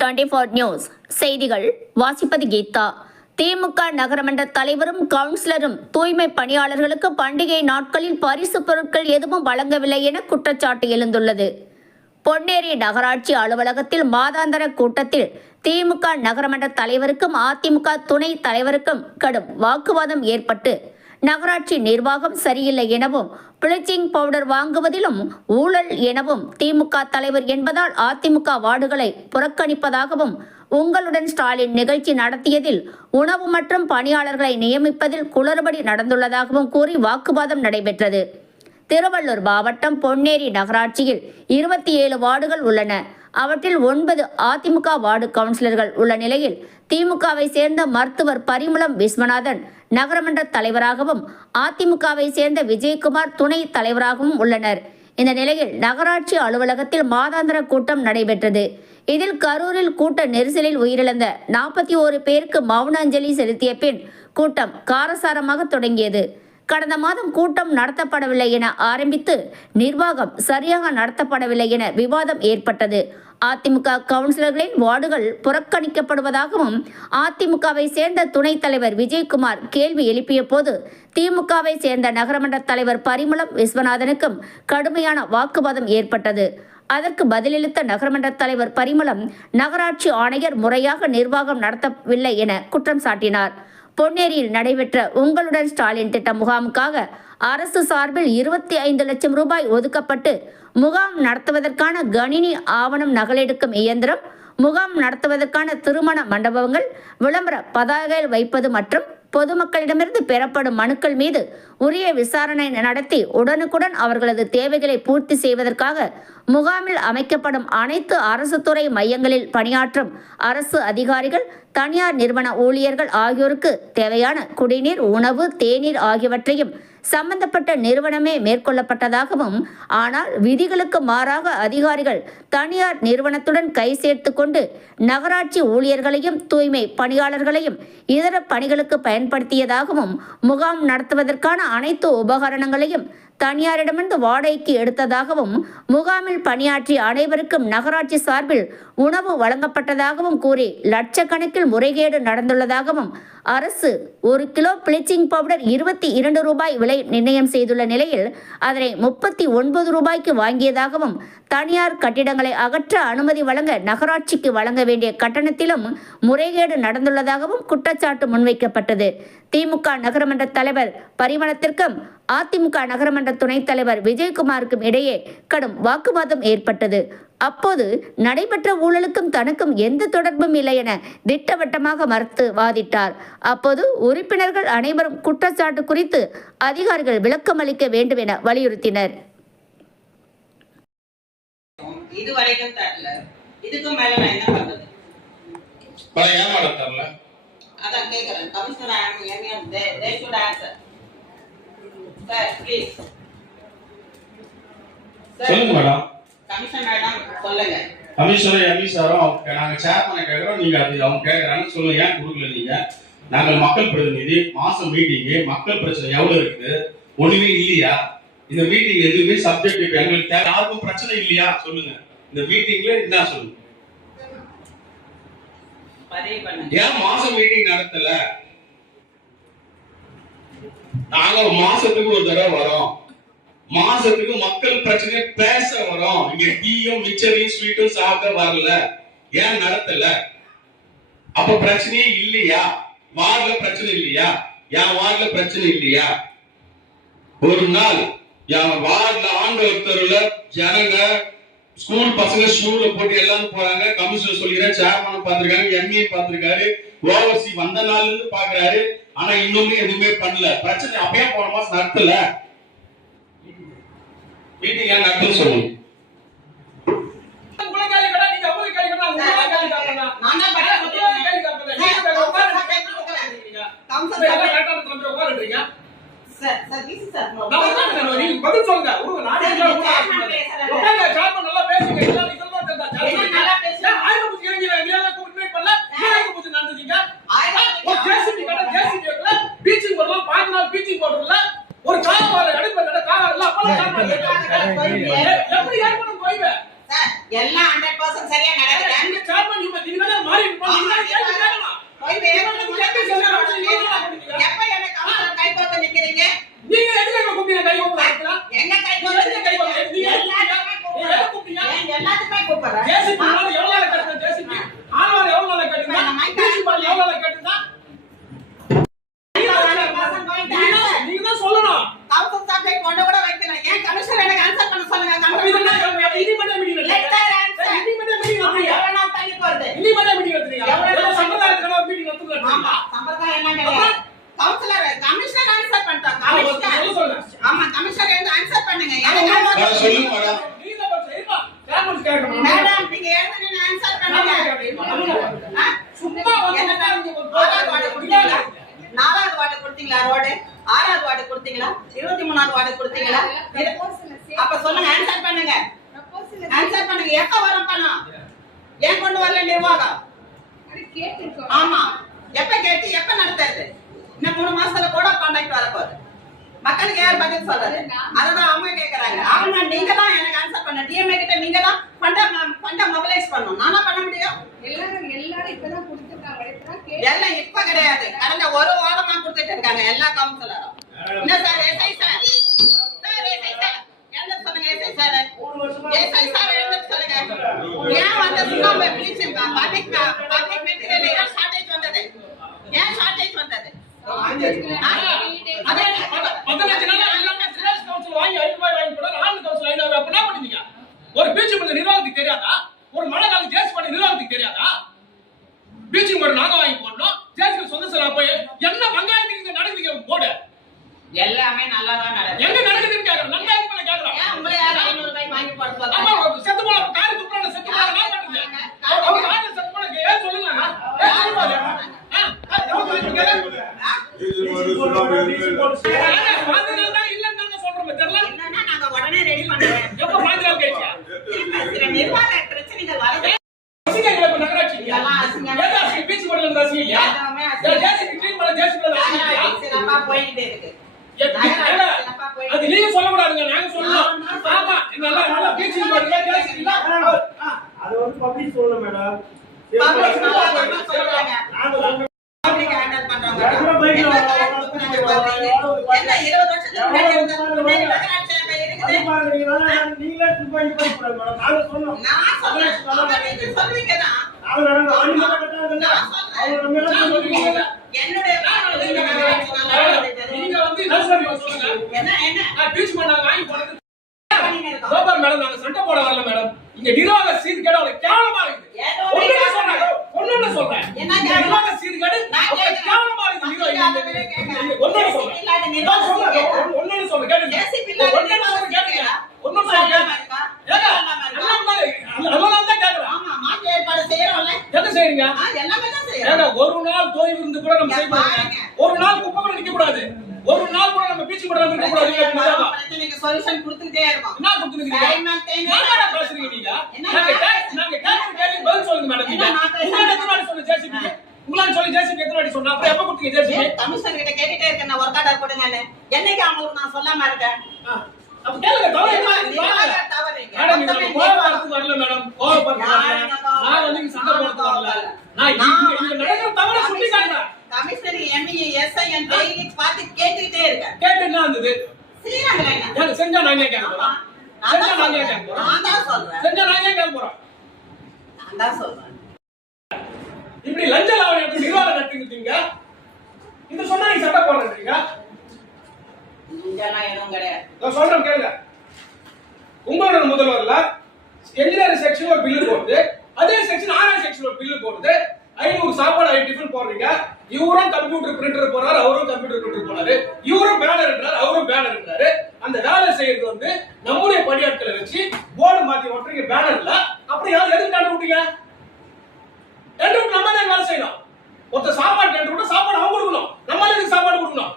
Twenty four news. செய்திகள் வாசிப்பது கீதா. திமுக நகரமன்ற தலைவரும் கவுன்சிலரும் தூய்மை பணியாளர்களுக்கு பண்டிகை நாட்களில் பரிசு பொருட்கள் எதுவும் வழங்கவில்லை என குற்றச்சாட்டு எழுந்துள்ளது. பொன்னேரி நகராட்சி அலுவலகத்தில் மாதாந்திர கூட்டத்தில் திமுக நகரமன்ற தலைவருக்கும் அதிமுக துணை தலைவருக்கும் கடும் வாக்குவாதம் ஏற்பட்டு நகராட்சி நிர்வாகம் சரியில்லை எனவும் பிளீச்சிங் பவுடர் வாங்குவதிலும் ஊழல் எனவும் திமுக தலைவர் என்பதால் அதிமுக வார்டுகளை புறக்கணிப்பதாகவும் உங்களுடன் ஸ்டாலின் நிகழ்ச்சி நடத்தியதில் உணவு மற்றும் பணியாளர்களை நியமிப்பதில் குளறுபடி நடந்துள்ளதாகவும் கூறி வாக்குவாதம் நடைபெற்றது. திருவள்ளூர் மாவட்டம் பொன்னேரி நகராட்சியில் இருபத்தி ஏழு வார்டுகள் உள்ளன. அவற்றில் ஒன்பது அதிமுக வார்டு கவுன்சிலர்கள் உள்ள நிலையில் திமுகவை சேர்ந்த மருத்துவர் பரிமளம் விஸ்வநாதன் நகரமன்ற தலைவராகவும் அதிமுகவை சேர்ந்த விஜயகுமார் துணை தலைவராகவும் உள்ளனர். இந்த நிலையில் நகராட்சி அலுவலகத்தில் மாதாந்திர கூட்டம் நடைபெற்றது. இதில் கரூரில் கூட்ட நெரிசலில் உயிரிழந்த நாற்பத்தி ஓரு பேருக்கு மௌன அஞ்சலி செலுத்திய பின் கூட்டம் காரசாரமாக தொடங்கியது. கடந்த மாதம் கூட்டம் நடத்தப்படவில்லை என ஆரம்பித்து நிர்வாகம் சரியாக நடத்தப்படவில்லை என விவாதம் ஏற்பட்டது. அதிமுக கவுன்சிலர்களின் வார்டுகள் புறக்கணிக்கப்படுவதாகவும் அதிமுகவை சேர்ந்த துணைத் தலைவர் விஜயகுமார் கேள்வி எழுப்பிய போது திமுகவை சேர்ந்த நகரமன்ற தலைவர் பரிமளம் விஸ்வநாதனுக்கும் கடுமையான வாக்குவாதம் ஏற்பட்டது. அதற்கு பதிலளித்த நகரமன்ற தலைவர் பரிமளம் நகராட்சி ஆணையர் முறையாக நிர்வாகம் நடத்தவில்லை என குற்றம் சாட்டினார். பொன்னேரியில் நடைபெற்ற உங்களுடன் ஸ்டாலின் திட்ட முகாமுக்காக அரசு சார்பில் இருபத்தி ஐந்து லட்சம் ரூபாய் ஒதுக்கப்பட்டு முகாம் நடத்துவதற்கான கணினி ஆவணம் நகலெடுக்கும் இயந்திரம் முகாம் நடத்துவதற்கான திருமண மண்டபங்கள் விளம்பர பதாகைகள் வைப்பது மற்றும் பொதுமக்களிடமிருந்து பெறப்படும் மனுக்கள் மீது உரிய விசாரணை நடத்தி உடனுக்குடன் அவர்களது தேவைகளை பூர்த்தி செய்வதற்காக முகாமில் அமைக்கப்படும் அனைத்து அரசு துறை மையங்களில் பணியாற்றும் அரசு அதிகாரிகள் தனியார் நிறுவன ஊழியர்கள் ஆகியோருக்கு தேவையான குடிநீர் உணவு தேநீர் ஆகியவற்றையும் சம்பந்தப்பட்ட நிறுவனமே மேற்கொள்ளப்பட்டதாகவும் ஆனால் விதிகளுக்கு மாறாக அதிகாரிகள் தனியார் நிறுவனத்துடன் கை சேர்த்து கொண்டு நகராட்சி ஊழியர்களையும் தூய்மை பணியாளர்களையும் இதர பணிகளுக்கு பயன்படுத்தியதாகவும் முகாம் நடத்துவதற்கான அனைத்து உபகரணங்களையும் தனியாரிடமிருந்து வாடகைக்கு எடுத்ததாகவும் முகாமில் பணியாற்றிய அனைவருக்கும் நகராட்சி சார்பில் உணவு வழங்கப்பட்டதாகவும் கூறி லட்சக்கணக்கில் முறைகேடு நடந்துள்ளதாகவும் அரசு ஒரு கிலோ பிளீச்சிங் பவுடர் இருபத்தி இரண்டு ரூபாய் விலை நிர்ணயம் செய்துள்ள நிலையில் அதனை முப்பத்தி ஒன்பது ரூபாய்க்கு வாங்கியதாகவும் தனியார் கட்டிடங்களை அகற்ற அனுமதி வழங்க நகராட்சிக்கு வழங்க வேண்டிய கட்டணத்திலும் முறைகேடு நடந்துள்ளதாகவும் குற்றச்சாட்டு முன்வைக்கப்பட்டது. திமுக நகரமன்ற தலைவர் பரிமளத்திற்கும் அதிமுக நகரமன்ற துணைத் தலைவர் விஜயகுமாருக்கும் இடையே கடும் வாக்குவாதம் ஏற்பட்டது. அப்போது நடைபெற்ற ஊழலுக்கும் தனக்கும் எந்த தொடர்பும் இல்லை என திட்டவட்டமாக மறுத்து வாதிட்டார். அப்போது உறுப்பினர்கள் அனைவரும் குற்றச்சாட்டு குறித்து அதிகாரிகள் விளக்கம் அளிக்க வேண்டும் என வலியுறுத்தினர். இது வரைக்கும் தரல இதுக்கு மேல நான் என்ன பண்றது? பல ஏமாடம் தரல அதான் கேக்குறேன். கமிஷனர் என்ன they should answer. Sir please சொல்லுங்க மேடம் கமிஷன் மேடம் சொல்லுங்க. கமிஷனர் எம்இ சாரும் அவங்க நாங்க சேர்மனை கேட்கறோம் நீங்க அது அவங்க கேட்கறாங்க சொல்லுங்க. ஏன் கொடுக்கல நீங்க? நாங்கள் மக்கள் பிரதிநிதி மாசம் மீட்டிங்கு மக்கள் பிரச்சனை எவ்வளவு இருக்குது? ஒண்ணுமே இல்லையா? இந்த மீட்டிங் எதுவுமே சப்ஜெக்ட் இப்ப எங்களுக்கு தேவை. யாருக்கும் பிரச்சனை இல்லையா? சொல்லுங்க. இந்த மீட்டிங்ல என்ன சொல்லுங்க? ஏன் மாசம் மீட்டிங் நடத்தல? நாங்க மாசத்துக்கு ஒரு தடவை வரோம். மாசத்துக்கு மக்கள் பிரச்சனை பேச வரோம். இங்க டீயும் மிச்சரையும் ஸ்வீட்டும் சாப்பிட வரல. ஏன் நடத்தல? அப்ப பிரச்சனையே இல்லையா? வார்டுல பிரச்சனை இல்லையா? என் வார்டுல பிரச்சனை இல்லையா? ஒரு நாள் என் வார்டுல ஆண்டு ஒருத்தருல ஜனங்க ஸ்கூல் பசங்க ஷூல போட்டு எல்லாம் போறாங்க. கமிஷனர் சொல்லிக்கிறேன் சேர்மன் பாத்திருக்காங்க எம்ஏ பாத்திருக்காரு ஓவர்சி வந்த நாள்ல இருந்து பாக்குறாரு ஆனா இன்னுமே எதுவுமே பண்ணல. பிரச்சனை அப்பயே போன மாசம் நடத்தல மீட்டிங் ஏன் நடத்தல சொல்லுங்க. உங்களை கேள்வி கேட்டா நீங்க அவங்களுக்கு கேள்வி கேட்டா உங்களை கேள்வி கேட்கறதா? நான் தான் பதில் உங்களுக்கு கேள்வி கேட்கறதா? நீங்க வேற உட்கார்ந்து கேட்கறீங்க. கமிஷன் வேற வேண்டாம்னு சொல்லிட்டு உட்காருறீங்க. Sir sir this is sir no நான் உட்கார்ந்து தரேன். நீங்க பதில் சொல்லுங்க. விடுங்க, நானே சார், இதெல்லாம் நீங்க கூட chairman ஆசைப்படுறேன். பேசுறாரு. உட்காருங்க, chairman நல்லா பேசுங்க. இதெல்லாம் இதெல்லாம் தெரிஞ்சா chairman. என்ன நல்லா பேசுறீங்க? ஏன் ஆயுத பூஜை கேள்வி நீங்க எல்லாம் invite பண்ணல? ஏன் ஆயுத பூஜை நடத்துறீங்க? ஆயிரம் ஒரு JCB கேட்டா JCB வைக்கல, bleaching போடலாம், பாஞ்சு நாள் bleaching போடல, ஒரு காவால எடுப்பு கடை காவால இல்ல, அப்பெல்லாம் chairman கேட்கறாங்க. எப்படி ஏற்படும் தொய்வு? சார் எல்லாம் 100% சரியா நடக்குது நீங்க chairman, இவங்க கமிஷனர் எழுந்து ஆன்சர் பண்ணுங்க நாங்க எனக்கு உங்களை மேடம், சொல்லுங்க மேடம். நீங்க கொஞ்சம் இருப்பா. சேர்மன் கேட்கணும். மேடம் நீங்க எழுந்து நின்னு ஆன்சர் பண்ணுங்க ஆ? சும்மா வந்து என்ன மேடம்? உட்கார்ந்து ஒரு ஆறாவது வார்டு கொடுத்தீங்களா நாலாவது வார்டு கொடுத்தீங்களா ரோடு? ஆறாவது வார்டு கொடுத்தீங்களா? இருபத்தி மூணாவது வார்டு கொடுத்தீங்களா? அப்ப சொல்லுங்க ஆன்சர் பண்ணுங்க. ஆன்சர் பண்ணுங்க. எப்ப வரும் பணம்? ஏன் கொண்டு வரல நிர்வாகம்? ஆமா. எப்ப கேட்டு எப்ப நடத்துறது? இன்னும் மூணு மாசத்துல கூட கான்டாக்ட் வரப்போகுது. மக்களுக்கு யார் பதில் சொல்றது? அதுதான் அவங்க கேக்குறாங்க. அவங்க நீங்க தான் எனக்கு ஆன்சர் பண்ண டிஎம்ஏ கிட்ட நீங்க தான் ஃபண்ட ஃபண்ட மொபிலைஸ் பண்ணணும். நானா பண்ண முடியும்? எல்லாரும் எல்லாரும் இப்பதான் கொடுத்துருக்காங்க. எல்லாம் இப்ப கிடையாது. கடந்த ஒரு வாரமா கொடுத்துட்டு இருக்காங்க எல்லா கவுன்சிலரும் என்ன sir SI sir sir SI sir சொல்லுங்க எஸ்ஐ சார் எஸ்ஐ சார் எழுத சொல்லுங்க. ஏன் வந்து சுண்ணாம்பு ப்ளீச்சிங் பப்ளிக் பப்ளிக் மெட்டீரியல் ஏன் ஷார்டேஜ் வந்தது? ஏன் ஷார்டேஜ் வந்தது? ஆ? அதே Pregúntale மேடம் நாங்க சண்டை போட வரல மேடம். இங்க நிர்வாக சீர்கேடு அவளுக்கு கேவலமா இருக்குது ஏதோ ஒரு சொல்றேன் என்ன சீர்கேடு. கேவலமா. ஒண்ணு JCB சொல்றேன் நிர்வாக சொல்றேன் சீர்கேடு. ஒண்ணு சொல்றேன் ஒண்ணு நிர்வாக சொல்றேன் இருக்கா? இருக்கா? என்ன. ஒரு நாள் தோய்வு இருந்து கூட நம்ம செய்யக்கூடாது. ஒரு நாள் குப்பை கூட நிக்க கூடாது ஒரு நாள் கூட நம்ம பீச் கூட நிக்க கூடாது. பிரச்சனைக்கு solution கொடுத்துக்கிட்டே இருக்கோம். என்ன கொடுத்துருக்கீங்க என்னடா பேசுறீங்க நீங்க? என்ன நாங்க நான் கே- நாங்க கேக்குற கேள்விக்கு பதில் சொல்லுங்க மேடம் நீங்க. என்ன நான் பேசுறேன்? உங்களால எத்தனை வாட்டி சொன்ன JCB க்கு? உங்களால சொல்லி சொன்னா? அப்புறம் எப்ப கொடுத்தீங்க கமிஷனர் கிட்ட கேட்டுட்டே இருக்கேன் நான் ஒர்க் ஆர்டர் கொடுங்கன்னு என்னைக்கு அவங்களுக்கு நான் சொல்லாம இருக்கேன் அப்ப கேளுங்க. மேடம், நீங்க கோவப்படுறதுக்கு வரல மேடம். கோவப்படுறதுக்கு? நான் வந்து சண்டை போடுறதுக்கு வரல. நான் நடக்கிற தவறை சுட்டி காட்டுறேன். கமிஷனர் எம்இ எஸ்ஐ என் டெய்லி பார்த்து கேட்டுக்கிட்டே இருக்கேன் கேட்டு என்ன வந்தது? செஞ்சா நாங்க ஏன் கேட்க ஆமா. போறோம்? நான் செஞ்சா தான் நாங்க ஏன் கேட்க சொல்றேன். போறோம்? நான் தான் சொல்றேன் செஞ்சா நாங்க ஏன் கேட்க போறோம்? நான் தான் சொல்றேன் இப்படி லஞ்ச லாவணியத்தை நிர்வாகம் நடத்திக்கிட்டீங்க இந்த சொன்னா நீங்க சண்டை போடுறீங்க இங்கெல்லாம் எதுவும் கிடையாது நான் சொல்றேன் கேளுங்க உங்களோட முதல்வர்ல என்ஜினியரிங் செக்ஷன் ஒரு பில்லு போடுது அதே செக்ஷன் ஆறாம் செக்ஷன் ஒரு பில்லு போடுது ஐநூறு சாப்பாடு ஐ டிஃபன் போடுறீங்க இவரும் கம்ப்யூட்டர் பிரிண்டர் போறாரு அவரும் கம்ப்யூட்டர் பிரிண்டர் போறாரு இவரும் பேனர் என்றாரு அவரும் பேனர் என்றாரு அந்த வேலை செய்யறது வந்து நம்முடைய பணியாட்களை வச்சு போர்டு மாத்தி ஒட்டுறீங்க பேனர்ல அப்புறம் யாரும் எதுக்கு டெண்டர் விட்டீங்க டெண்டர் விட்டு நம்ம தான் வேலை செய்யணும் ஒருத்தர் சாப்பாடு டெண்டர் விட்டு சாப்பாடு அவங்க கொடுக்கணும் நம்மளால எதுக்கு சாப்பாடு கொடுக்கணும்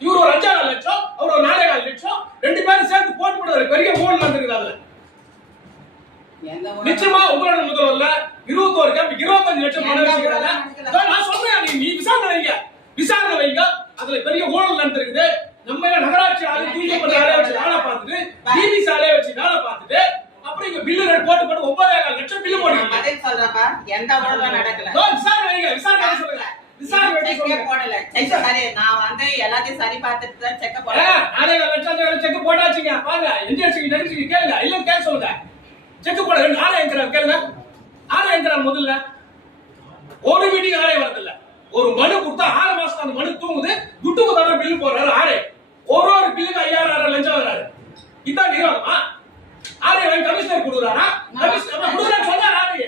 இவர் ஒரு அஞ்சாறு லட்சம் அவர் ஒரு நாலே கால் லட்சம் ரெண்டு பேரும் சேர்த்து போட்டு போடுறது பெரிய ஊழல் நடந்திருக்கு அதுல எந்த ஊழலும் நிச்சயமா முதல்வர்ல இருபத்தோரு கேம்பு இருபத்தஞ்சு லட்சம் பணம் வச்சுக்கிறாங்க. நான் சொல்றேன் நீ விசாரணை வைங்க. விசாரணை வைங்க. அதுல பெரிய ஊழல் நடந்திருக்குது. நம்ம எல்லாம் நகராட்சி ஆளு தூய்மைப்பட்ட ஆளே வச்சு வேலை பார்த்துட்டு டிவி சாலையை வச்சு வேலை பார்த்துட்டு அப்புறம் இங்க பில்லு ரேட் போட்டு போட்டு ஒன்பதே கால் லட்சம் பில்லு நான் போடுறீங்க பதில் சொல்றேன்ப்பா. எந்த ஊழலும் நடக்கல. விசாரணை வைங்க விசாரணை சொல்லுங்க. போடல. செக் நான் வந்து எல்லாத்தையும் சரி பார்த்துட்டு தான் ஏ, போடல நானே லட்சம் செக் போட்டாச்சுங்க. பாருங்க என்ஜினியர்ஸ் நடிச்சு கேளுங்க இல்ல கேட்க சொல்லுங்க. செக் போட ரெண்டு ஆளை கேளுங்க. ஆளை எங்கிறார் முதல்ல? ஒரு மீட்டிங் ஆளே வரதில்ல. ஒரு மனு கொடுத்தா ஆறு மாசம் அந்த மனு தூங்குது. துட்டுக்கு தவிர பில்லு போடுறாரு ஆறு ஒரு ஒரு பில்லுக்கு ஐயாயிரம் ஆயிரம் லஞ்சம் வராரு இதான் நிறுவனமா ஆறு வாங்கி கமிஷனர் கொடுக்குறாரா? கமிஷனர் கொடுக்குறாரு சொல்றாரு ஆறு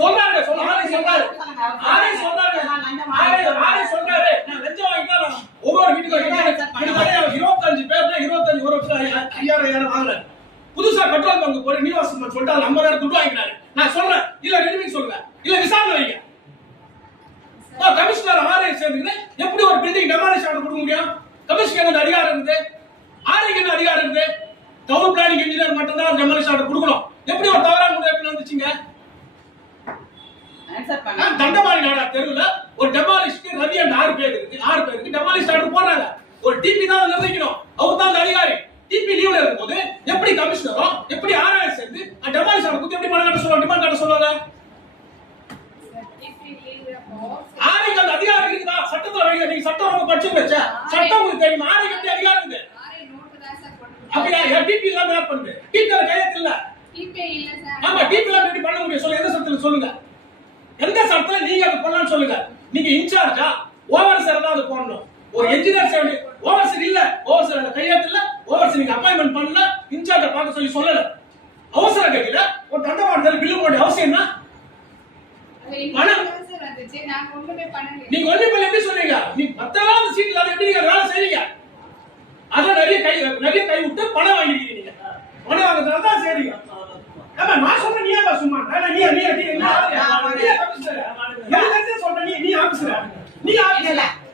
சொல்றாரு சொல்ல ஆறு சொல்றாரு. ஆரே சொல்றாரு. ஆரே ஆரே சொல்றாரு. நான் லஞ்சம் வாங்கிட்டா ஒவ்வொரு வீட்டுக்கு கிட்டத்தட்ட இருபத்தஞ்சு பேர்னா சொல்லிட்டு அவர் ஐம்பதாயிரம் துட்டு வாங்கினாரு நான் சொல்றேன். இல்ல ரெண்டு சொல்லுங்க. இல்ல விசாரணை வைங்க. கமிஷனர் ஆர்ஐ சேர்ந்துக்கிட்டு எப்படி ஒரு பில்டிங் டெமாலிஷ் ஆர்டர் கொடுக்க முடியும்? கமிஷனர் என்ன அதிகாரம் இருந்து ஆர்ஐக்கு என்ன அதிகாரம் இருந்து டவுன் பிளானிங் இன்ஜினியர் மட்டும் தான் டெமாலிஷ் ஆர்டர் கொடுக்கணும். எப்படி ஒரு தவறான முடிவு எப்படி வந்துச்சுங்க? தண்டபாணி நாடா தெருவுல ஒரு டெமாலிஷ்க்கு ரவி அண்ட் ஆறு பேர் இருக்கு. ஆறு பேருக்கு டெமாலிஷ் ஆர்டர் போடுறாங்க ஒரு டிபி தான் நிர்ணயிக்கணும். அவர் தான் அந்த அதிகாரி. டிபி லீவ்ல இருக்கும்போது எப்படி கமிஷனரும் எப்படி ஆராய்ச்சி சேர்ந்து டெமாலிஷ் ஆர்டர் குத்தி எப்படி பணம் கட்ட சொல்லுவாங்க? டிமாண்ட் கட்ட சொல்லுவாங்க? ஆணைக்கு அந்த அதிகாரம் இருக்குதா? சட்டத்துல வைங்க நீங்க சட்டம் ரொம்ப படிச்சு வச்ச. சட்டம் உங்களுக்கு தெரியும்? ஆணைக்கு அதிகாரம் இருக்கு? அப்படியா? டிபி இல்லாம ஆட் பண்ணுது டிபி கையெழுத்து இல்ல? ஆமா டிபி எல்லாம் எப்படி பண்ண முடியும்? சொல்லுங்க எந்த சட்டத்துல சொல்லுங்க? எந்த சட்டத்துல நீங்க அது பண்ணலாம்னு சொல்லுங்க? நீங்க இன்சார்ஜா? ஓவர்சர் தான் அது போடணும். ஒரு என்ஜினியர் சேவை ஓவர்சர் இல்ல. ஓவர்சர் அந்த கையெழுத்து இல்ல? ஓவர்சர் நீங்க அப்பாயின்மெண்ட் பண்ணல இன்சார்ஜ பார்க்க சொல்லி சொல்லல அவசர கட்டில ஒரு தண்டவாளத்தில் பில்லு போட அவசியம் என்ன நாங்க ஒண்ணு பண்ண எப்படி சொல்றீங்க நீ அந்த சீட்ல எப்படி நீங்க வேலை செய்வீங்க அதான் நிறைய கை நிறைய கை விட்டு பணம் வாங்கிருக்கீங்க நீங்க பணம் வாங்குறதுனால தான் செய்றீங்க ஆமா நான் சொல்றேன் நீ ஏன் சும்மா நான் நீ நீ நீ நீ நீ நீ நீ ஆபீசர் நீ இல்ல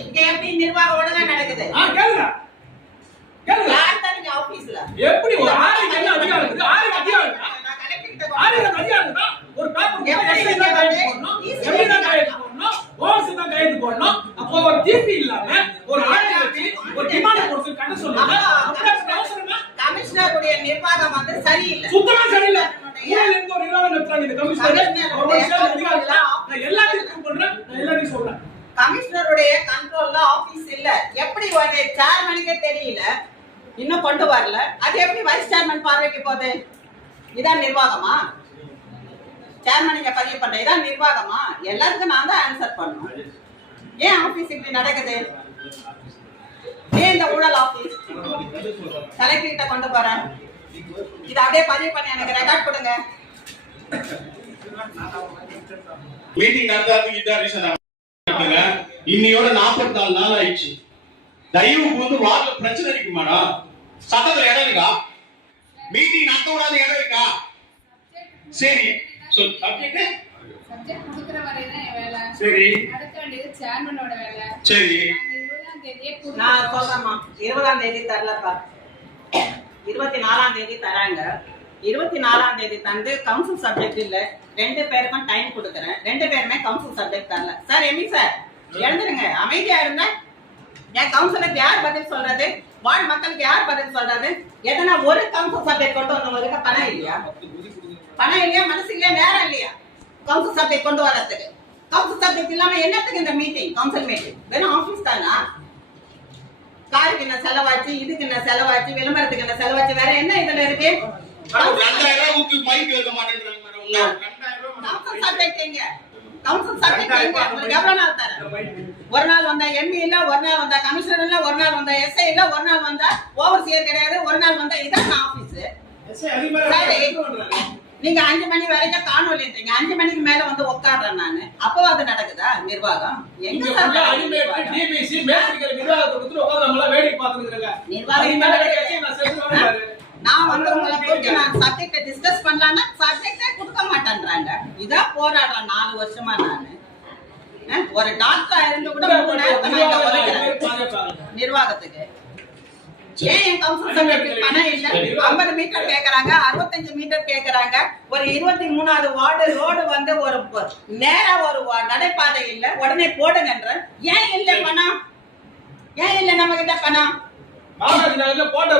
இங்க எப்படி நிர்வாகம் ஒழுங்கா நடக்குது? ஆ, கேளுங்க. கேளுங்க. யார் தான் ஆபீஸ்ல? எப்படி ஒரு என்ன அதிகாரம் இருக்கா? நான் கிட்ட கொண்டு அதிகாரம் இருக்கா? ஒரு பேப்பர் கொடுத்தா எப்படி SI தான் கையெழுத்து போடணும், MD தான் கையெழுத்து போடணும், OC தான் கையெழுத்து போடணும். அப்போ ஒரு TP இல்லாம ஒரு வச்சு ஒரு போட்டு சொல்லி கட்ட சொல்லுங்க. அப்புறம் அவசரமா? கமிஷனருடைய நிர்வாகம் வந்து சரியில்லை சுத்தமா சரியில்லை. ஊழல் ஒரு நிர்வாகம் நடத்துறாங்க இந்த கமிஷனர். ஒரு மனுஷன் அதிகாரம்? நான் எல்லாத்தையும் பண்றேன். நான் எல்லாத்தையும் சொல்றேன். கமிஷனருடைய கண்ட்ரோல்ல ஆபீஸ் இல்ல. எப்படி ஒரு சேர்மனுக்கே தெரியல? இன்னும் கொண்டு வரல. அது எப்படி வைஸ் சேர்மன் பார்வைக்கு போகுது? இதான் நிர்வாகமா? சேர்மன் பதிவு பண்ண இதான் நிர்வாகமா? எல்லாத்துக்கும் நான் தான் ஆன்சர் பண்ணும் ஏன் ஆபீஸ் இப்படி நடக்குது? ஏன் இந்த ஊழல் ஆபீஸ் கலெக்டர் கிட்ட கொண்டு போறேன். இதை அப்படியே பதிவு பண்ணி எனக்கு ரெக்கார்ட் கொடுங்க. மீட்டிங் நடந்தாதுக்கு இதான் ரீசன் இருக்குங்க இன்னையோட நாற்பத்தி நாலு நாள் ஆயிடுச்சு தயவு வந்து வார்டுல பிரச்சனை இருக்கு மேடம் சட்டத்துல இடம் இருக்கா? மீட்டிங் நடத்த கூடாத இடம் இருக்கா? சரி சொல். சப்ஜெக்ட்? சரி. சரி. நான் சொல்றேம்மா. இருபதாம் தேதி தரலப்பா இருபத்தி நாலாம் தேதி தராங்க. இருபத்தி நாலாம் தேதி தந்து கவுன்சில் சப்ஜெக்ட் இல்ல. ரெண்டு பேருக்கும் டைம் கொடுக்குறேன். ரெண்டு பேருமே கவுன்சில் சப்ஜெக்ட் தரல. சார் எமி சார் எழுந்துருங்க. அமைதியா இருங்க. என் கவுன்சிலருக்கு யார் பதில் சொல்றது? வாழ் மக்களுக்கு யார் பதில் சொல்றது? எதனா ஒரு கவுன்சில் சப்ஜெக்ட் கொண்டு வந்தவங்களுக்கு பணம் இல்லையா? பணம் இல்லையா? மனசு இல்லையா? நேரம் இல்லையா? கவுன்சில் சப்ஜெக்ட் கொண்டு வரதுக்கு கவுன்சில் சப்ஜெக்ட் இல்லாம என்னத்துக்கு இந்த மீட்டிங் கவுன்சில் மீட்டிங் வெறும் ஆபீஸ் தானா? காருக்கு என்ன செலவாச்சு? இதுக்கு என்ன செலவாச்சு? விளம்பரத்துக்கு என்ன செலவாச்சு? வேற என்ன இதுல இருக்கு? ரெண்டாயிரம் ரூபாய்க்கு மைக் வைக்க மாட்டேன்றாங்க மேடம். உங்க ரெண்டாயிரம் ரூபாய் கவுன்சில் சப்ஜெக்ட் எங்க? கவுன்சில் சப்ஜெக்ட் எங்க? உங்களுக்கு எவ்வளவு நாள் தரேன்? ஒரு நாள் வந்தா எம்பி இல்ல ஒரு நாள் வந்தா கமிஷனர் இல்ல ஒரு நாள் வந்தா எஸ்ஐ இல்ல ஒரு நாள் வந்தா ஓவர்சியர் கிடையாது ஒரு நாள் வந்தா இதான் ஆபீஸ் சரி. நீங்க அஞ்சு மணி வரைக்கும் காணொலின்றீங்க அஞ்சு மணிக்கு மேல வந்து உட்காடுறேன் நானு. அப்போ அது நடக்குதா? நிர்வாகம்? எங்க நிர்வாகம்? நான் வந்து உங்களை கூப்பிட்டு நான் சப்ஜெக்ட டிஸ்கஸ் பண்ணலாம்னா சப்ஜெக்டே கொடுக்க மாட்டேன்றாங்க. இதான் போராடுறேன் நாலு வருஷமா நானு. ஒரு டாக்டரா இருந்து கூட நிர்வாகத்துக்கு. ஏன் என் கவுன்சில் சப்ஜெக்ட் பணம் இல்ல? ஐம்பது மீட்டர் கேக்குறாங்க அறுபத்தஞ்சு மீட்டர் கேக்குறாங்க. ஒரு இருபத்தி மூணாவது வார்டு ரோடு வந்து ஒரு நேரா ஒரு நடைபாதை இல்ல. உடனே போடுங்கன்ற. ஏன் இல்ல பணம்? ஏன் இல்ல நம்ம கிட்ட பணம்? பாலாஜி நகர்ல போட்ட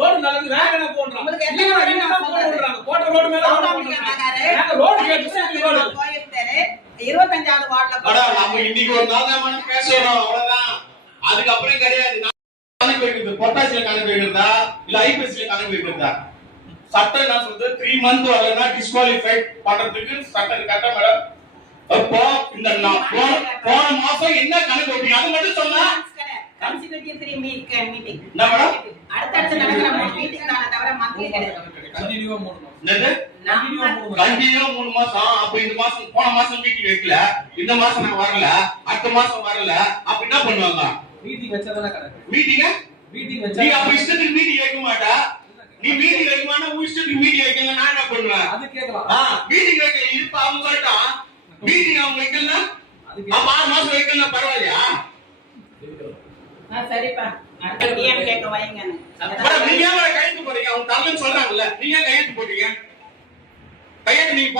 ரோடு நல்லது, வேகமா போடுறோம். உங்களுக்கு எத்தனை இல்லைன்னா வார்டு இல்லைன்னா நான் போட சொல்றது? விடுறாங்க. போட்ட ரோடு மேல ரோடு போடுறாங்க. கேட்டு கிருஷ்ணகிரி ரோடு. கோயில் தெரு, இருபத்தஞ்சாவது வார்டுல நம்ம இன்னைக்கு ஒரு நாள் தான் பேசுறோம். அவ்வளவுதான். அதுக்கப்புறம் கிடையாது. நான் கணக்கு வைக்கிறது பொட்டாசில கணக்கு வைக்கிறதா இல்ல ஐபிஎஸ்ல கணக்கு வைக்கிறதா சட்டம் என்ன சொல்றது? த்ரீ மந்த் வரலன்னா டிஸ்குவாலிஃபைட் பண்றதுக்கு சட்டம் கரெக்டா மேடம். அப்போ இந்த நான் போன போன மாசம் என்ன கணக்கு வைப்பீங்க அது மட்டும் சொன்னா அடுத்தடுத்து நடக்கிற மூணு meeting தானே தவிர கிடையாது. கண்டினியூவா மூணு மாசம் மூணு மாசம் அப்ப இந்த மாசம் போன மாசம் மீட்டிங் வைக்கல இந்த மாசம் நான் வரல அடுத்த மாசம் வரல அப்ப என்ன பண்ணுவாங்க மீட்டிங் வச்சதானே கணக்கு மீட்டிங்க மீட்டிங் நீ அப்ப இஷ்டத்துக்கு மீட்டிங் வைக்க மாட்டா நீ மீட்டிங் வைக்க மாட்டா உன் இஷ்டத்துக்கு மீட்டிங் வைக்கல நான் என்ன பண்ணுவேன் அது கேட்கலாம் ஆ மீட்டிங் வைக்க இப்ப அவங்க சொல்லிட்டான் மீட்டிங் அவங்க வைக்கலனா அப்ப ஆறு மாசம் வைக்கலனா பரவாயில்லையா சரிப்பா. அடுத்த கேட்க வைங்கன்னு. நீங்க கையெழுத்து போட்டீங்க அவங்க தரலன்னு சொல்றாங்கல்ல. நீங்க கையெழுத்து போட்டீங்க கையெழுத்து நீங்க